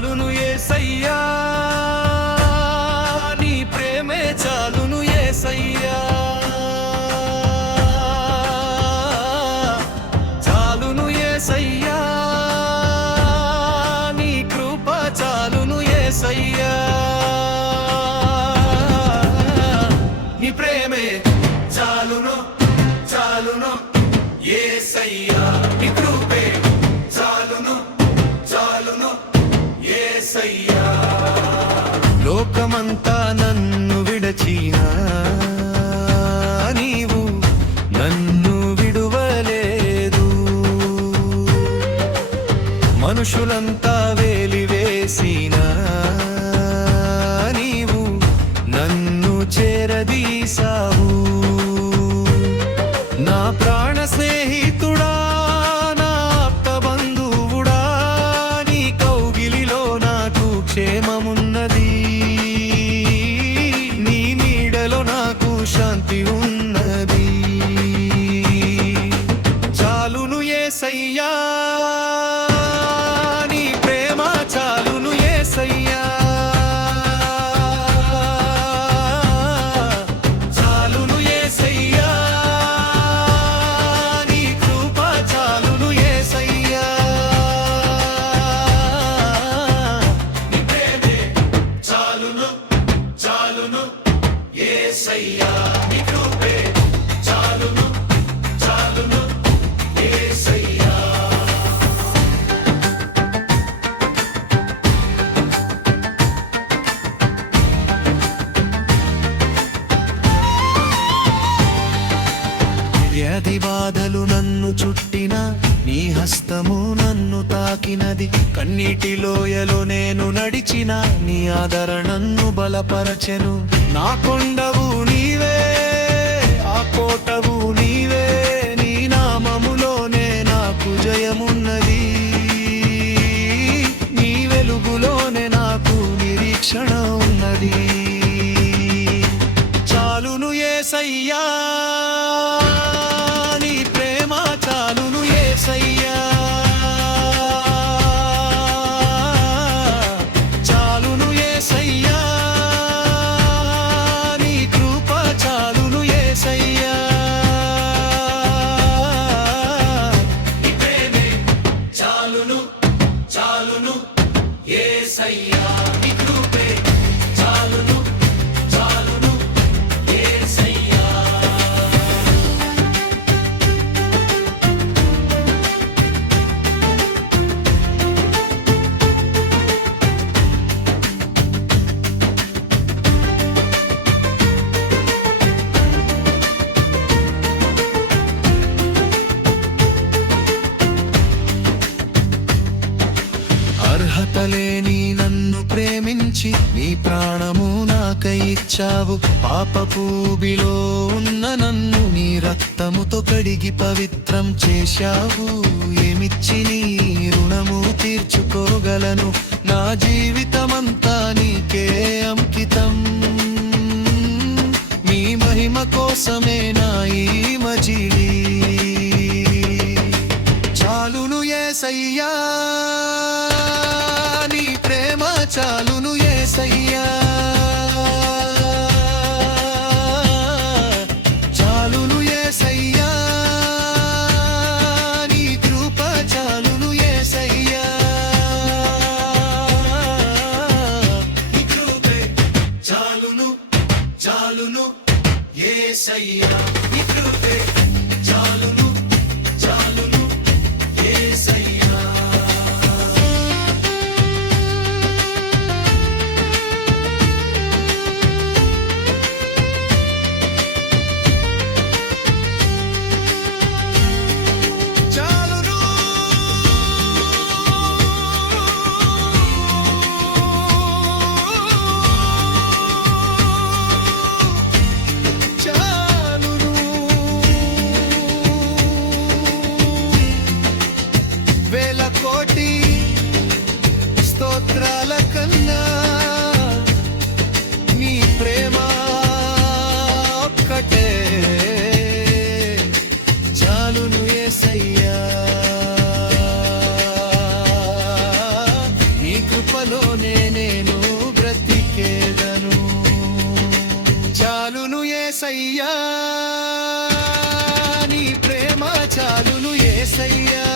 చాలును యేసయ్యా, నీ ప్రేమే చాలును యేసయ్యా, చాలును యేసయ్యా, నీ కృప చాలును యేసయ్యా, నీ ప్రేమే చాలును చాలును యేసయ్యా, నీ కృపే చాలును చాలును యేసయ్యా. లోకమంతా నన్ను విడచినా నీవు నన్ను విడువలేదు, మనుషులంతా వేలివేసినా నీవు నన్ను చేరదీసావు. నా ప్రాణ స్నేహితుడా, నా ఆప్త బంధువుడా, నీ కౌగిలిలో నాకు క్షేమమున్నది, నీ నీడలో నాకు శాంతి ఉన్నది. చాలును యేసయ్యా, నీ ప్రేమ చాలును యేసయ్యా, చాలును యేసయ్యా, నీ కృప చాలును యేసయ్యా, నీ ప్రేమే చాలును చాలును యేసయ్యా, నీ కృపే చాలును చాలును యేసయ్యా. వ్యాధి బాధలు నన్ను చుట్టిన నీ హస్తము నన్ను తాకినది, కన్నీటి లోయలో నేను నడిచిన నీ ఆదరణను బలపరచెను. నా కొండవు నీవే, ఆ కోటవు నీవే, నీ నామములోనే నాకు జయమున్నది, నీ వెలుగులోనే నాకు నిరీక్షణ ఉన్నది. చాలును యేసయ్యా, నీ ప్రేమ చాలును యేసయ్యా, చాలును యేసయ్యా, నీ కృప చాలును యేసయ్యా, నీ ప్రేమే చాలును చాలును యేసయ్యా, నీ కృపే చాలును చాలును యేసయ్యా. అర్హత లేని నన్ను ప్రేమించి నీ ప్రాణము నాకై ఇచ్చావు, పాపపూబిలో ఉన్న నన్ను నీ రక్తముతో కడిగి పవిత్రం చేశావు. ఏమిచ్చి నీ రుణము తీర్చుకోగలను, నా జీవితమంతా నీకే అంకితం, నీ మహిమ కోసమే నా ఈ మజిలీ. చాలును యేసయ్యా, నీ ప్రేమ చాలును యేసయ్యా, చాలును యేసయ్యా, నీ కృప చాలును యేసయ్యా, నీ కృపే చాలును చాలును యేసయ్యా, నీ కృపే చాలును చాలును యేసయ్యా. చాలును చాలును వేల కోటి స్తోత్రాల కన్నా నీ ప్రేమ ఒక్కటే చాలును యేసయ్యా, నీ కృపలో ఏసయ్యా నీ ప్రేమ చాలును ఏసయ్యా